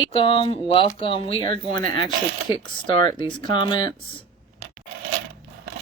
Welcome. We are going to actually kickstart these comments.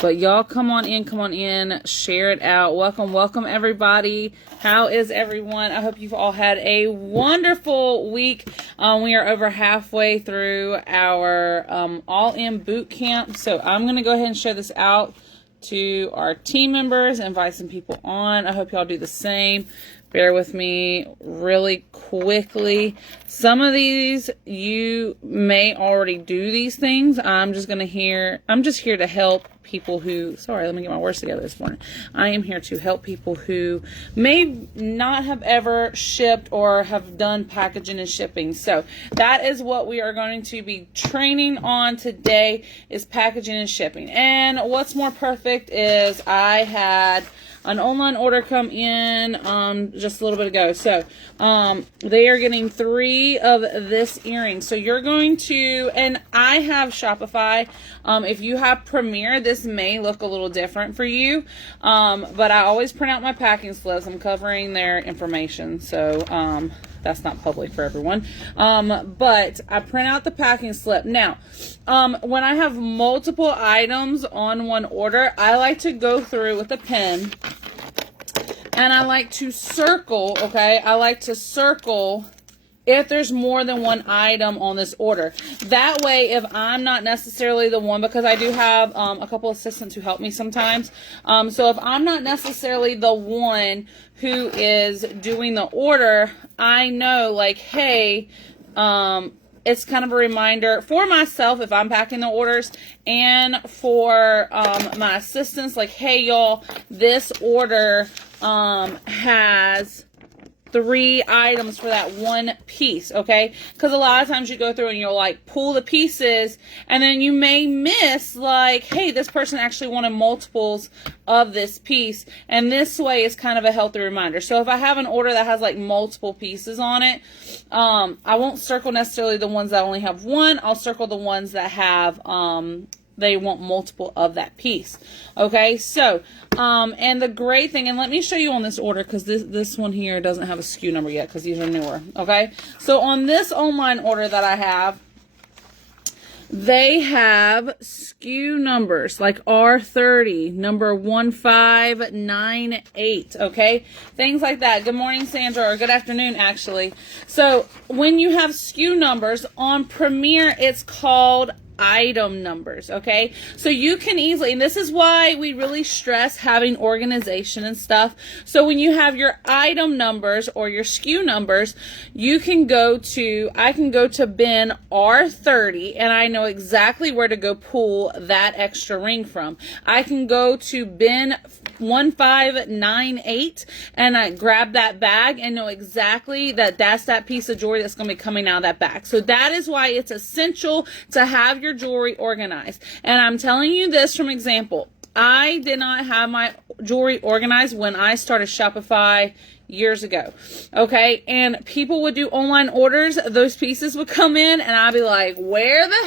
But y'all come on in, share it out. Welcome everybody. How is everyone? I hope you've all had a wonderful week. We are over halfway through our all-in boot camp. So I'm going to go ahead and share this out to our team members, invite some people on. I hope y'all do the same. Bear with me really quickly. Some of these, you may already do these things. I'm just here to help people who, sorry, let me get my words together this morning. I am here to help people who may not have ever shipped or have done packaging and shipping. So that is what we are going to be training on today, is packaging and shipping. And what's more perfect is I had an online order come in just a little bit ago. So they are getting 3 of this earring. So you're going to, and I have Shopify. If you have Premiere, this may look a little different for you. But I always print out my packing slips. I'm covering their information. So that's not public for everyone. But I print out the packing slip. Now, when I have multiple items on one order, I like to go through with a pen and I like to circle, okay? I like to circle if there's more than one item on this order. That way, if I'm not necessarily the one, because I do have a couple assistants who help me sometimes. So if I'm not necessarily the one who is doing the order, I know, like, hey, it's kind of a reminder for myself if I'm packing the orders, and for my assistants, like, hey, y'all, this order has 3 items for that one piece, okay? Because a lot of times you go through and you'll like pull the pieces and then you may miss, like, hey, this person actually wanted multiples of this piece, and this way is kind of a healthy reminder. So if I have an order that has like multiple pieces on it, I won't circle necessarily the ones that only have one. I'll circle the ones that have they want multiple of that piece. Okay, so, and the great thing, and let me show you on this order, because this one here doesn't have a SKU number yet, because these are newer. Okay, so on this online order that I have, they have SKU numbers like R30, number 1598, okay? Things like that. Good morning, Sandra, or good afternoon, actually. So when you have SKU numbers on Premiere, it's called item numbers, okay? So you can easily, and this is why we really stress having organization and stuff. So when you have your item numbers or your SKU numbers, you can I can go to bin R30 and I know exactly where to go pull that extra ring from. I can go to bin 1598 and I grab that bag and know exactly that's that piece of jewelry that's going to be coming out of that bag. So that is why it's essential to have your jewelry organized. And I'm telling you this from example. I did not have my jewelry organized when I started Shopify years ago. Okay, and people would do online orders. Those pieces would come in and I'd be like, where the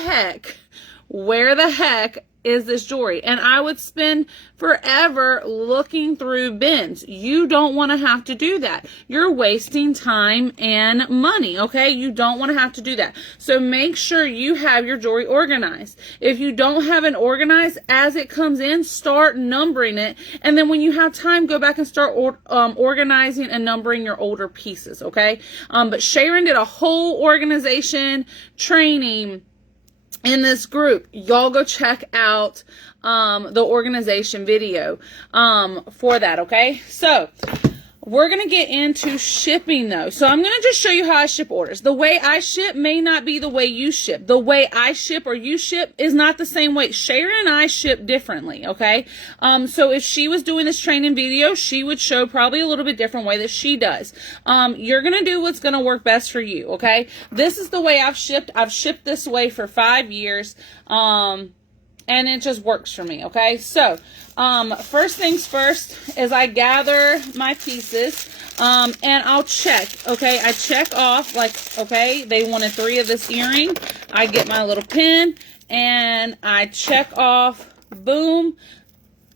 heck is this jewelry? And I would spend forever looking through bins. You don't want to have to do that. You're wasting time and money, okay? You don't want to have to do that. So make sure you have your jewelry organized. If you don't have it organized, as it comes in, start numbering it. And then when you have time, go back and start organizing and numbering your older pieces, okay? But Sharon did a whole organization training in this group. Y'all go check out the organization video for that, okay? So we're going to get into shipping though. So I'm going to just show you how I ship orders. The way I ship may not be the way you ship. The way I ship or you ship is not the same way. Sharon and I ship differently, okay? So if she was doing this training video, she would show probably a little bit different way that she does. You're going to do what's going to work best for you, okay? This is the way I've shipped. I've shipped this way for 5 years. And it just works for me, okay? So, first things first is I gather my pieces, and I'll check, okay? I check off, like, okay, they wanted 3 of this earring. I get my little pen, and I check off, boom,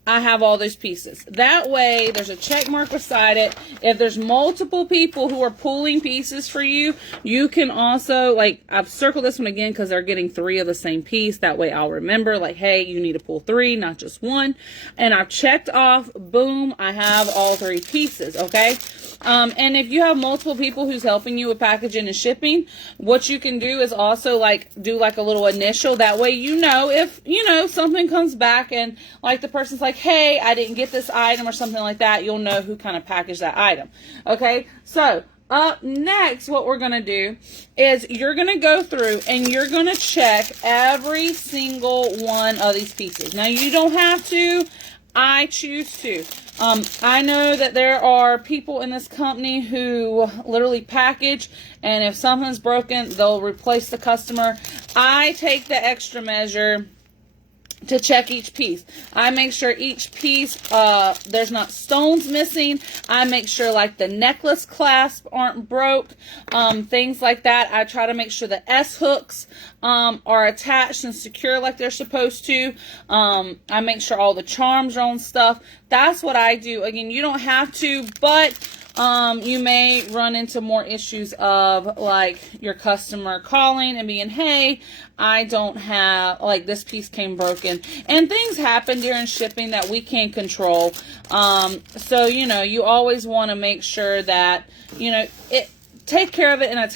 I have all those pieces. That way, there's a check mark beside it. If there's multiple people who are pulling pieces for you, you can also, like, I've circled this one again because they're getting 3 of the same piece. That way I'll remember, like, hey, you need to pull 3, not just 1. And I've checked off, boom, I have all 3 pieces, okay? And if you have multiple people who's helping you with packaging and shipping, what you can do is also, like, do, like, a little initial. That way you know if, you know, something comes back and, like, the person's like, hey, I didn't get this item or something like that, you'll know who kind of packaged that item. Okay, so up next, what we're going to do is you're going to go through and you're going to check every single one of these pieces. Now, you don't have to. I choose to. I know that there are people in this company who literally package, and if something's broken, they'll replace the customer. I take the extra measure to check each piece. I make sure each piece, there's not stones missing. I make sure, like, the necklace clasps aren't broke, things like that. I try to make sure the S-hooks are attached and secure like they're supposed to. I make sure all the charms are on stuff. That's what I do. Again, you don't have to, but you may run into more issues of, like, your customer calling and being, hey, I don't have, like, this piece came broken. And things happen during shipping that we can't control. So, you know, you always want to make sure that, you know, take care of it in a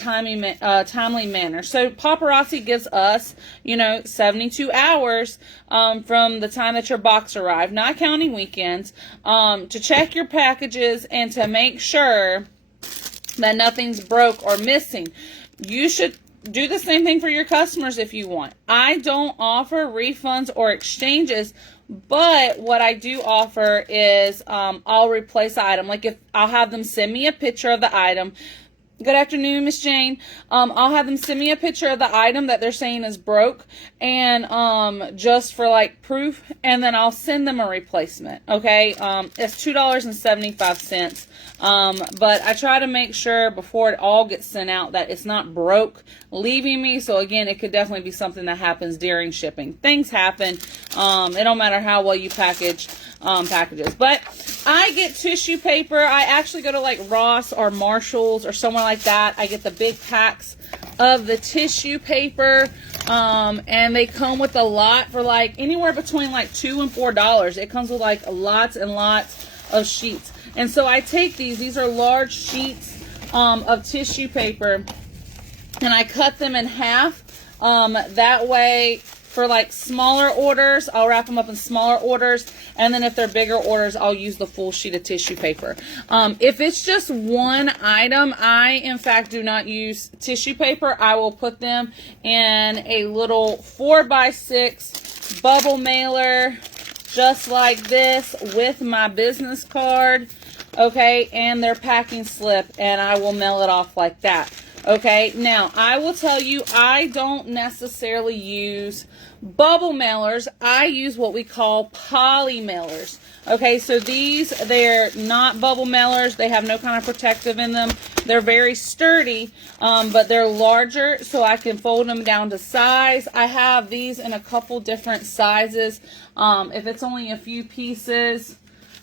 timely manner. So Paparazzi gives us, you know, 72 hours from the time that your box arrived, not counting weekends, to check your packages and to make sure that nothing's broke or missing. You should do the same thing for your customers if you want. I don't offer refunds or exchanges, but what I do offer is I'll replace the item. Like, if I'll have them send me a picture of the item. Good afternoon, Miss Jane. I'll have them send me a picture of the item that they're saying is broke, and just for, like, proof, and then I'll send them a replacement. Okay, it's $2.75. But I try to make sure before it all gets sent out that it's not broke, leaving me. So again, it could definitely be something that happens during shipping. Things happen. It don't matter how well you package packages. But I get tissue paper. I actually go to, like, Ross or Marshall's or somewhere like that. I get the big packs of the tissue paper, and they come with a lot for, like, anywhere between, like, $2 and $4. It comes with, like, lots and lots of sheets. And so I take these are large sheets of tissue paper, and I cut them in half. That way, for, like, smaller orders, I'll wrap them up in smaller orders, and then if they're bigger orders, I'll use the full sheet of tissue paper. If it's just one item, I, in fact, do not use tissue paper. I will put them in a little 4x6 bubble mailer, just like this, with my business card, okay, and their packing slip, and I will mail it off like that. Okay, now I will tell you, I don't necessarily use bubble mailers. I use what we call poly mailers. Okay, so they're not bubble mailers. They have no kind of protective in them. They're very sturdy, but they're larger, so I can fold them down to size. I have these in a couple different sizes. If it's only a few pieces,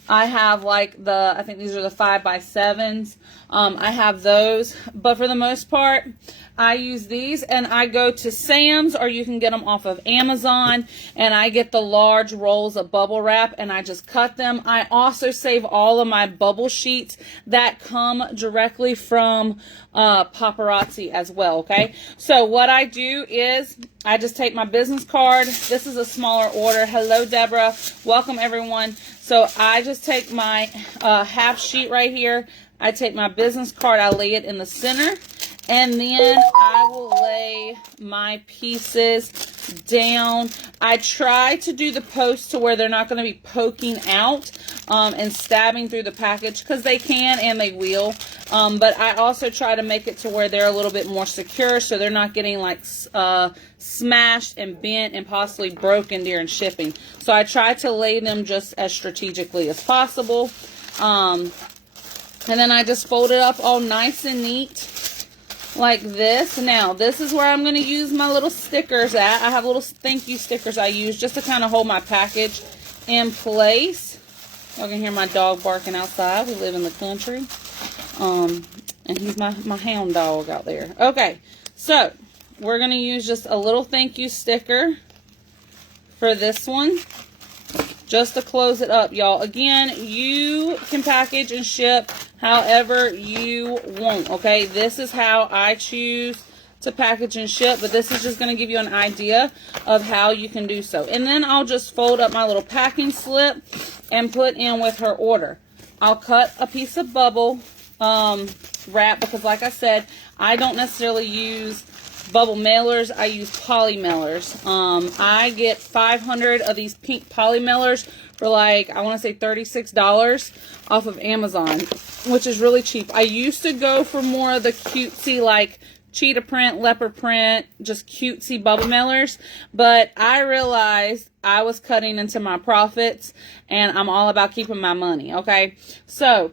I have, like, I think these are the 5x7s. I have those, but for the most part, I use these, and I go to Sam's, or you can get them off of Amazon, and I get the large rolls of bubble wrap, and I just cut them. I also save all of my bubble sheets that come directly from Paparazzi as well, okay? So what I do is I just take my business card. This is a smaller order. Hello, Deborah. Welcome, everyone. So I just take my half sheet right here. I take my business card. I lay it in the center. And then I will lay my pieces down. I try to do the posts to where they're not going to be poking out and stabbing through the package, because they can and they will. But I also try to make it to where they're a little bit more secure, so they're not getting, like, smashed and bent and possibly broken during shipping. So I try to lay them just as strategically as possible. And then I just fold it up all nice and neat, like this. Now, this is where I'm going to use my little stickers at. I have little thank you stickers I use just to kind of hold my package in place. Y'all can hear my dog barking outside. We live in the country. And he's my hound dog out there. Okay, so we're going to use just a little thank you sticker for this one, just to close it up, y'all. Again, you can package and ship however you want, okay? This is how I choose to package and ship, but this is just going to give you an idea of how you can do so. And then I'll just fold up my little packing slip and put in with her order. I'll cut a piece of bubble wrap, because like I said, I don't necessarily use bubble mailers. I use poly mailers. I get 500 of these pink poly mailers for like, I want to say $36 off of Amazon, which is really cheap. I used to go for more of the cutesy, like cheetah print, leopard print, just cutesy bubble mailers, but I realized I was cutting into my profits, and I'm all about keeping my money, okay? So,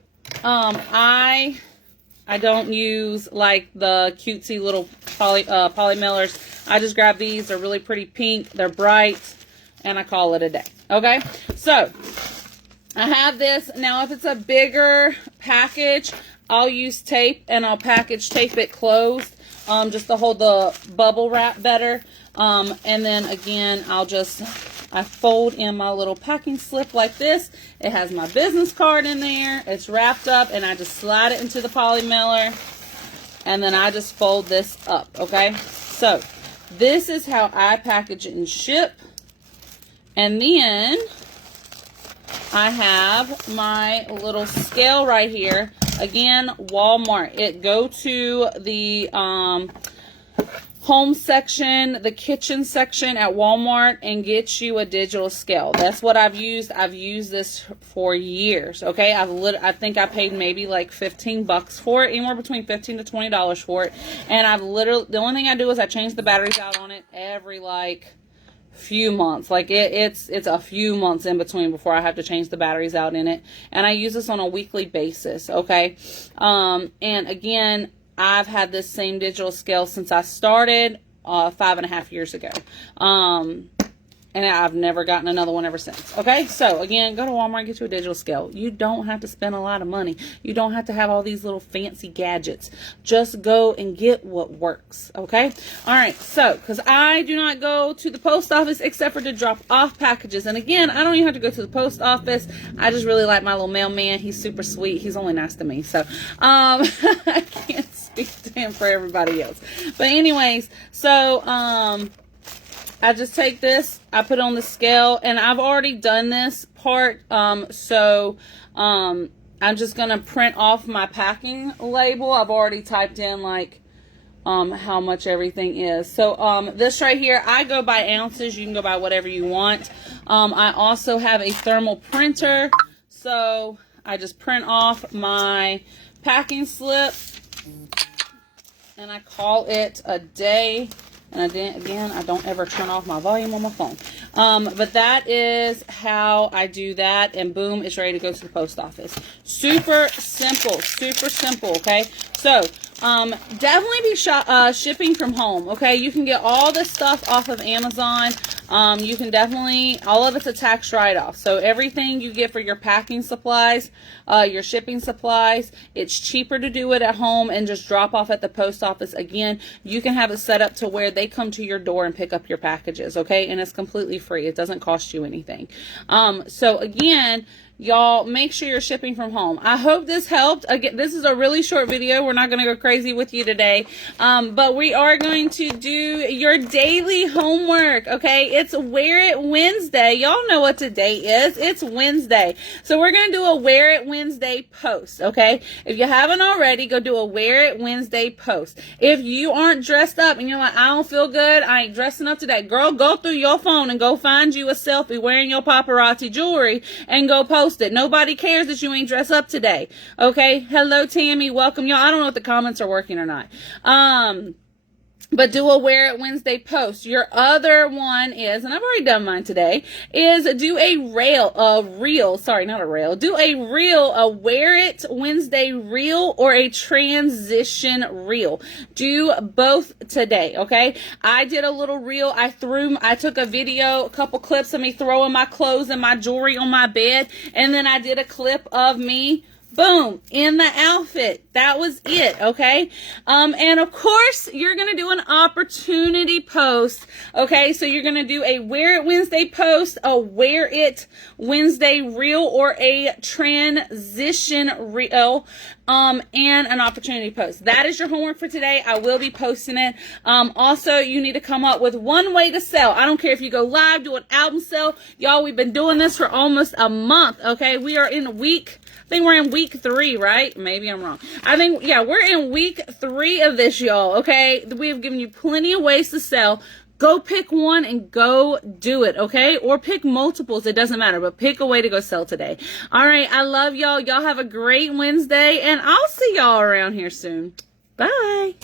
I don't use like the cutesy little poly mailers. I just grab these. They're really pretty pink. They're bright, and I call it a day. Okay, so I have this. Now, if it's a bigger package, I'll use tape, and I'll package tape it closed, just to hold the bubble wrap better. And then again, I fold in my little packing slip like this. It has my business card in there. It's wrapped up, and I just slide it into the poly mailer, and then I just fold this up, okay? So, this is how I package and ship. And then I have my little scale right here. Again, Walmart. It go to the home section, the kitchen section at Walmart, and get you a digital scale. That's what I've used. I've used this for years, okay? I think I paid maybe like $15 for it, anywhere between $15 to $20 for it. And the only thing I do is I change the batteries out on it every like few months. Like it's a few months in between before I have to change the batteries out in it. And I use this on a weekly basis, okay? And again, I've had this same digital scale since I started 5.5 years ago. And I've never gotten another one ever since. Okay, so again, go to Walmart and get you a digital scale. You don't have to spend a lot of money. You don't have to have all these little fancy gadgets. Just go and get what works. Okay, all right. So, because I do not go to the post office except for to drop off packages. And again, I don't even have to go to the post office. I just really like my little mailman. He's super sweet. He's only nice to me. So, I can't speak to him for everybody else. But anyways, so I just take this, I put on the scale, and I've already done this part, so I'm just going to print off my packing label. I've already typed in, like, how much everything is. So, this right here, I go by ounces. You can go by whatever you want. I also have a thermal printer, so I just print off my packing slip, and I call it a day. And again, I don't ever turn off my volume on my phone. But that is how I do that. And boom, it's ready to go to the post office. Super simple, okay? So, definitely be shipping from home, okay? You can get all this stuff off of Amazon. You can definitely, all of it's a tax write-off. So everything you get for your packing supplies, your shipping supplies, it's cheaper to do it at home and just drop off at the post office. Again, you can have it set up to where they come to your door and pick up your packages, okay? And it's completely free. It doesn't cost you anything. So again, y'all, make sure you're shipping from home. I hope this helped. Again, this is a really short video. We're not going to go crazy with you today. But we are going to do your daily homework, okay? It's Wear It Wednesday. Y'all know what today is. It's Wednesday. So we're going to do a Wear It Wednesday post, okay? If you haven't already, go do a Wear It Wednesday post. If you aren't dressed up and you're like, I don't feel good, I ain't dressing up today. Girl, go through your phone and go find you a selfie wearing your paparazzi jewelry and go post it. Nobody cares that you ain't dressed up today. Okay. Hello, Tammy. Welcome, y'all. I don't know if the comments are working or not. but do a Wear It Wednesday post. Your other one is, and I've already done mine today, is do a reel, a Wear It Wednesday reel or a transition reel. Do both today, okay? I did a little reel. I took a video, a couple clips of me throwing my clothes and my jewelry on my bed, and then I did a clip of me, boom, in the outfit. That was it, okay? And of course, you're going to do an opportunity post, okay? So you're going to do a Wear It Wednesday post, a Wear It Wednesday reel, or a transition reel, and an opportunity post. That is your homework for today. I will be posting it. Also, you need to come up with one way to sell. I don't care if you go live, do an album sale. Y'all, we've been doing this for almost a month, okay? We are in I think we're in week 3, right? Maybe I'm wrong. We're in week 3 of this, y'all, okay? We have given you plenty of ways to sell. Go pick one and go do it, okay? Or pick multiples. It doesn't matter, but pick a way to go sell today. All right, I love y'all. Y'all have a great Wednesday, and I'll see y'all around here soon. Bye.